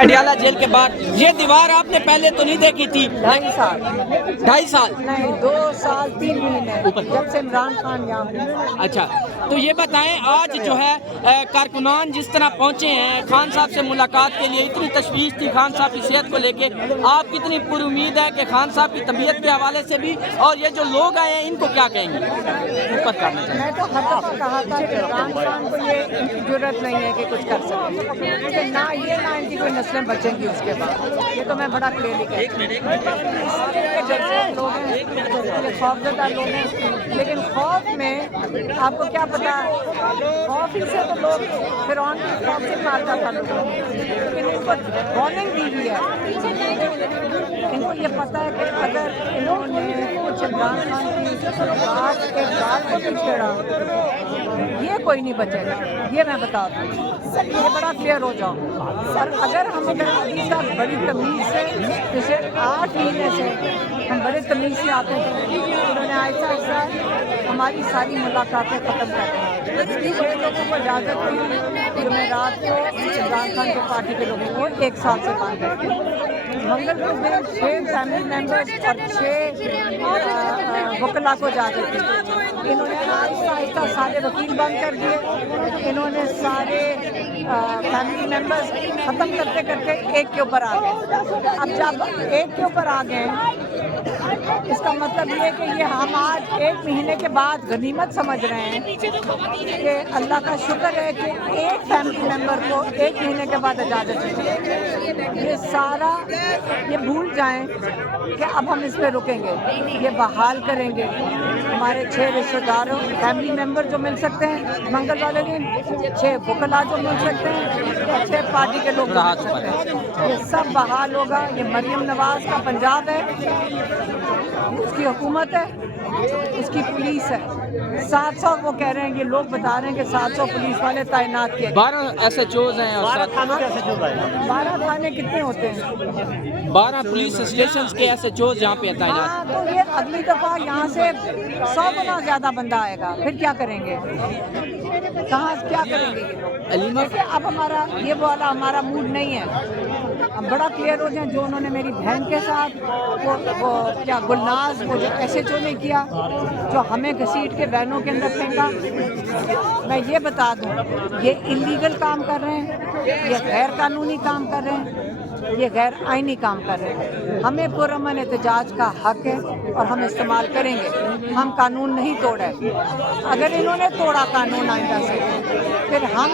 Adiala jail کے باہر. یہ دیوار آپ نے پہلے تو نہیں دیکھی تھی؟ 2.5 سال 2.5 سال نہیں 2 سال 3 مہینے جب سے عمران خان یہاں پہ. اچھا تو یہ بتائیں آج جو ہے کارکنان جس طرح پہنچے ہیں خان صاحب سے ملاقات کے لیے، اتنی تشویش تھی خان صاحب کی صحت کو لے کے، آپ کتنی پر امید ہے کہ خان صاحب کی طبیعت کے حوالے سے بھی، اور یہ جو لوگ آئے ہیں ان کو کیا کہیں گے؟ میں تو ہر دفعہ کہا تھا کہ عمران خان کو یہ ان کی ضرورت نہیں ہے کہ کچھ کر سکے، کہ نہ یہ نہ ان کی کوئی نسلیں بچیں گی اس کے بعد. یہ تو میں بڑا کلیئرلی کہتا ہوں. یہ خوفزدہ لوگ ہیں، لیکن خوف میں آپ کو کیا پتا، خوف ہی سے تو لوگ فرعون کی خوف سے مارتا تھا لوگوں، لیکن ان کو وارننگ دی ہوئی ہے. ان کو یہ پتا ہے کہ اگر انہوں نے کچھ عمران خان کی بات کے بال کو بھی چھیڑا یہ کوئی نہیں بچے گا. یہ میں بتا دوں، یہ بڑا کلیئر ہو جاؤ. اور اگر ابھی تک بڑی تمیز سے جیسے 8 مہینے سے ہم بڑے تمیز سے آتے تھے، انہوں نے آہستہ آہستہ ہماری ساری ملاقاتیں ختم کر دیں. چھوٹے لوگوں کو اجازت ہوئی جمعرات کو عمران خان کے پارٹی کے لوگوں کو 1 سال سے باندھ رہے تھے. منگل کو دن 6 فیملی ممبرز اور 6 وکلا کو اجازت دی. انہوں نے آہستہ آہستہ سارے وکیل بند کر دیے. انہوں نے سارے فیملی ممبرز ختم کرتے کرتے ایک کے اوپر آ گئے. اب جب ایک کے اوپر آ گئے اس کا مطلب یہ ہے کہ یہ ہم آج 1 مہینے کے بعد غنیمت سمجھ رہے ہیں کہ اللہ کا شکر ہے کہ ایک فیملی ممبر کو 1 مہینے کے بعد اجازت دی. یہ سارا یہ بھول جائیں کہ اب ہم اس پہ رکیں گے. یہ بحال کریں گے. ہمارے 6 رشتہ داروں فیملی ممبر جو مل سکتے ہیں منگل والے دن، 6 وکلا جو مل سکتے ہیں، اور 6 پارٹی کے لوگ جو مل سکتے ہیں، یہ سب بحال ہوگا. یہ مریم نواز کا پنجاب ہے، اس کی حکومت ہے، اس کی پولیس ہے. 700 وہ کہہ رہے ہیں، یہ لوگ بتا رہے ہیں کہ 700 پولیس والے تعینات کیے. 12 SHOs ہیں اور 12 تھانے کتنے ہوتے ہیں؟ 12 پولیس اسٹیشنز کے SHOs جہاں پہ تعینات. ہاں تو یہ اگلی دفعہ یہاں سے 100 گنا زیادہ بندہ آئے گا. پھر کیا کریں گے؟ کہاں کیا کریں گے یہ لوگ؟ دیکھیں اب ہمارا یہ والا ہمارا موڈ نہیں ہے. ہم بڑا کلیئر ہو جائیں. جو انہوں نے میری بہن کے ساتھ وہ کیا گلناز وہ جو SHO نے کیا، جو ہمیں گھسیٹ کے بہنوں کے اندر پھینکا، میں یہ بتا دوں یہ انلیگل کام کر رہے ہیں، یہ غیر قانونی کام کر رہے ہیں، یہ غیر آئینی کام کر رہے ہیں. ہمیں پرامن احتجاج کا حق ہے اور ہم استعمال کریں گے. ہم قانون نہیں توڑے. اگر انہوں نے توڑا قانون آئندہ سے پھر ہم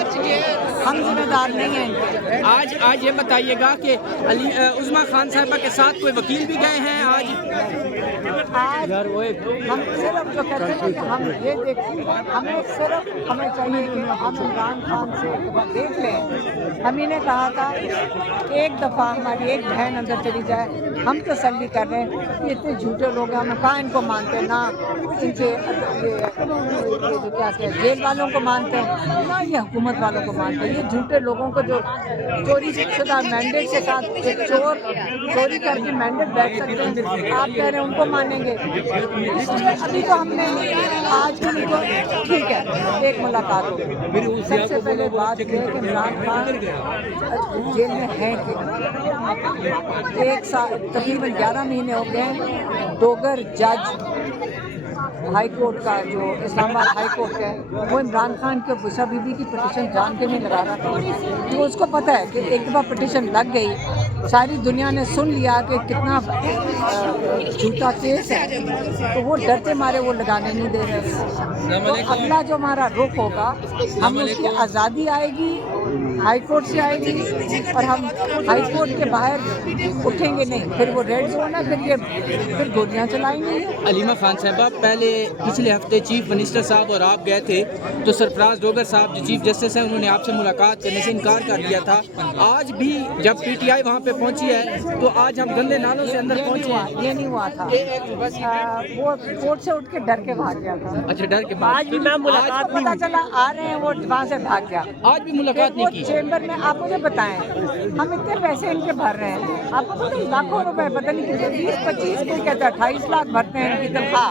ذمہ دار نہیں ہیں ان کے. آج یہ بتائیے گا کہ عظمیٰ خان صاحبہ کے ساتھ کوئی وکیل بھی گئے ہیں آج ہم صرف جو کہتے ہیں کہ ہم یہ دیکھیں، ہمیں چاہیے کہ ہم عمران خان سے دیکھ لیں. ہم ہی نے کہا تھا ایک دفعہ ہماری ایک بہن اندر چلی جائے. ہم تسلی کر رہے ہیں کہ اتنے جھوٹے لوگ ہیں. ہم کہاں ان کو مانتے، نہ ان کے جو کیا کہ جیل والوں کو مانتے ہیں، نہ یہ حکومت والوں کو مانتے ہیں. یہ جھوٹے لوگوں کو جو چوری شدہ مینڈیٹ کے ساتھ ایک چور چوری کر کے مینڈیٹ بیٹھ سکتے ہیں، آپ کہہ رہے ہیں ان کو مانیں گے. اس لیے ابھی تو ہم نے آج ان کو ٹھیک ہے ایک ملاقات ہو. سب سے پہلے بات یہ ہے کہ عمران خان جیل میں ہیں کہ 1 سال تقریباً 11 مہینے ہو گئے ہیں. ڈوگر جج ہائی کورٹ کا جو اسلام آباد ہائی کورٹ ہے وہ عمران خان کے بشا بی بی کی پٹیشن جان کے نہیں لگا رہا تھا. تو اس کو پتہ ہے کہ ایک دفعہ پٹیشن لگ گئی، ساری دنیا نے سن لیا کہ کتنا جھوٹا کیس ہے، تو وہ ڈرتے مارے وہ لگانے نہیں دے رہے. تو اگلا جو ہمارا رخ ہوگا، ہم اس کی آزادی آئے گی ہائی کورٹ سے آئے گی، اور ہم ہائی کورٹ کے باہر اٹھیں گے نہیں. پھر وہ ریڈ زون ہے، پھر گولیاں چلائیں گے. علیمہ خان صاحبہ پچھلے ہفتے چیف منسٹر صاحب اور آپ گئے تھے تو سرفراز ڈوگر صاحب جو چیف جسٹس ہیں انہوں نے آپ سے ملاقات کرنے سے انکار کر دیا تھا. آج بھی جب PTI وہاں پہ پہنچی ہے تو آج ہم گندے نالوں سے اندر پہنچے ہیں. یہ نہیں ہوا تھا، وہ کورٹ سے اٹھ کے ڈر کے بھاگ گیا تھا. اچھا ڈر کے آج بھی میں ملاقات پتا چلا آ رہے ہیں وہ وہاں سے بھاگ گیا. آج بھی ملاقات نہیں کی. چیمبر میں آپ مجھے بتائیں ہم اتنے پیسے ان کے بھر رہے ہیں، آپ کو پتہ لاکھوں روپے، پتہ نہیں کتنے 20-25 کوئی کہتا ہے 28 لاکھ بھرتے ہیں ان کی تنخواہ.